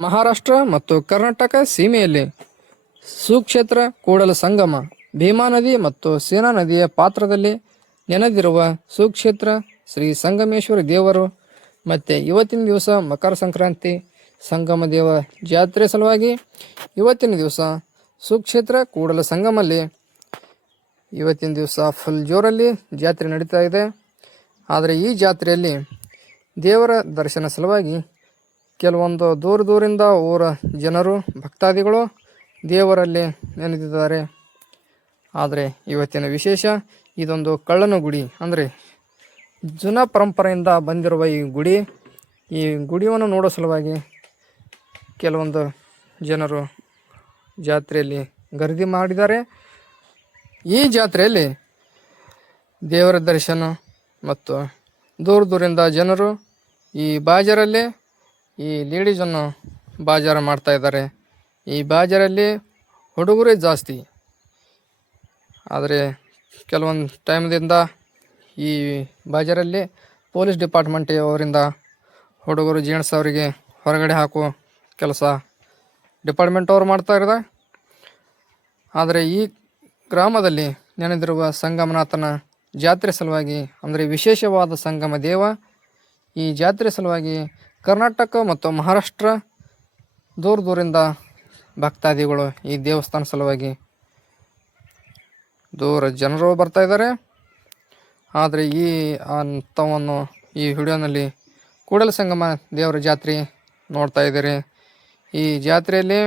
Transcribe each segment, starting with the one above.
ಮಹಾರಾಷ್ಟ್ರ ಮತ್ತು ಕರ್ನಾಟಕ ಸೀಮೆಯಲ್ಲಿ ಸುಕ್ಷೇತ್ರ ಕೂಡಲ ಸಂಗಮ, ಭೀಮಾ ನದಿ ಮತ್ತು ಸೇನಾ ನದಿಯ ಪಾತ್ರದಲ್ಲಿ ನೆನೆದಿರುವ ಸುಕ್ಷೇತ್ರ ಶ್ರೀ ಸಂಗಮೇಶ್ವರ ದೇವರು ಮತ್ತು ಇವತ್ತಿನ ದಿವಸ ಮಕರ ಸಂಕ್ರಾಂತಿ ಸಂಗಮ ದೇವ ಜಾತ್ರೆ ಸಲುವಾಗಿ ಇವತ್ತಿನ ದಿವಸ ಸುಕ್ಷೇತ್ರ ಕೂಡಲ ಸಂಗಮಲ್ಲಿ ಇವತ್ತಿನ ದಿವಸ ಫುಲ್ ಜೋರಲ್ಲಿ ಜಾತ್ರೆ ನಡೀತಾ ಇದೆ. ಆದರೆ ಈ ಜಾತ್ರೆಯಲ್ಲಿ ದೇವರ ದರ್ಶನ ಸಲುವಾಗಿ ಕೆಲವೊಂದು ದೂರದಿಂದ ಊರ ಜನರು ಭಕ್ತಾದಿಗಳು ದೇವರಲ್ಲಿ ನೆನೆದಿದ್ದಾರೆ. ಆದರೆ ಇವತ್ತಿನ ವಿಶೇಷ ಇದೊಂದು ಕಳ್ಳನ ಗುಡಿ, ಅಂದರೆ ಜುನ ಪರಂಪರೆಯಿಂದ ಬಂದಿರುವ ಈ ಗುಡಿಯನ್ನು ನೋಡೋ ಸಲುವಾಗಿ ಕೆಲವೊಂದು ಜನರು ಜಾತ್ರೆಯಲ್ಲಿ ಗರ್ದಿ ಮಾಡಿದ್ದಾರೆ. ಈ ಜಾತ್ರೆಯಲ್ಲಿ ದೇವರ ದರ್ಶನ ಮತ್ತು ದೂರದಿಂದ ಜನರು ಈ ಬಾಜಾರಲ್ಲಿ ಈ ಲೇಡೀಸನ್ನು ಬಾಜಾರ ಮಾಡ್ತಾ ಇದ್ದಾರೆ. ಈ ಬಾಜಾರಲ್ಲಿ ಹುಡುಗರೇ ಜಾಸ್ತಿ. ಆದರೆ ಕೆಲವೊಂದು ಟೈಮ್ದಿಂದ ಈ ಬಾಜಾರಲ್ಲಿ ಪೊಲೀಸ್ ಡಿಪಾರ್ಟ್ಮೆಂಟ್ ಅವರಿಂದ ಹುಡುಗರು ಜೆಂಟ್ಸ್ ಅವರಿಗೆ ಹೊರಗಡೆ ಹಾಕುವ ಕೆಲಸ ಡಿಪಾರ್ಟ್ಮೆಂಟ್ ಅವರು ಮಾಡ್ತಾ ಇದ್ದಾರೆ. ಆದರೆ ಈ ಗ್ರಾಮದಲ್ಲಿ ನೆನೆದಿರುವ ಸಂಗಮನಾಥನ ಜಾತ್ರೆ ಸಲುವಾಗಿ, ಅಂದರೆ ವಿಶೇಷವಾದ ಸಂಗಮ ದೇವ, ಈ ಜಾತ್ರೆ ಸಲುವಾಗಿ ಕರ್ನಾಟಕ ಮತ್ತು ಮಹಾರಾಷ್ಟ್ರ ದೂರದಿಂದ ಭಕ್ತಾದಿಗಳು ಈ ದೇವಸ್ಥಾನ ಸಲುವಾಗಿ ದೂರ ಜನರು ಬರ್ತಾ ಇದ್ದಾರೆ. ಆದರೆ ಈ ಅಂಥವನ್ನು ಈ ವಿಡಿಯೋನಲ್ಲಿ ಕೂಡಲ ಸಂಗಮ ದೇವರ ಜಾತ್ರೆ ನೋಡ್ತಾ ಇದ್ದೀರಿ. ಈ ಜಾತ್ರೆಯಲ್ಲಿ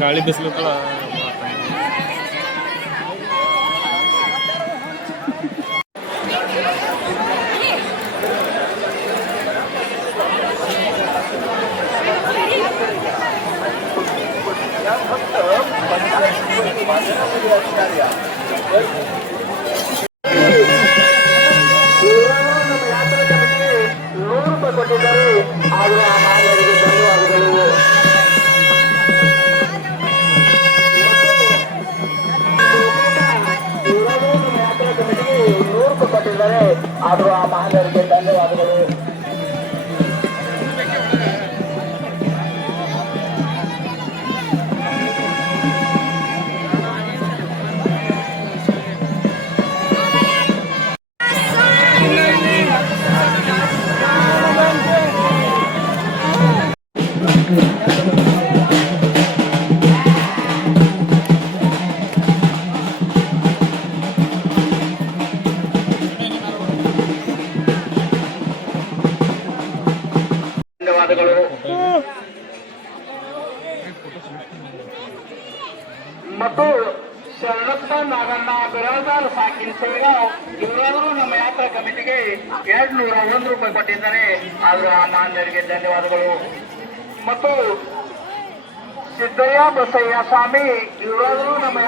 ಗಾಳಿ ಬಿಸಿಲತ್ತಲ್ಲ. ಆದರೂ ಆ ಮಹಾನರಿಗೆ ಧನ್ಯವಾದಗಳು. ಮತ್ತು ಶರಣಪ್ಪ ನಾಗಣ್ಣ ಬಿರಾದಾರ್ ಸಾಕಿನ್ ಸೇಗಾವ್ ಇವರಾದರೂ ನಮ್ಮ ಯಾತ್ರಾ ಕಮಿಟಿಗೆ 201 ರೂಪಾಯಿ ಕೊಟ್ಟಿದ್ದಾರೆ. ಆದರೂ ಆ ಮಾನ್ಯರಿಗೆ ಧನ್ಯವಾದಗಳು. ಮತ್ತು ಸಿದ್ದಯ್ಯ ಬಸಯ್ಯ ಸ್ವಾಮಿ ಇವರಾದರೂ ನಮ್ಮ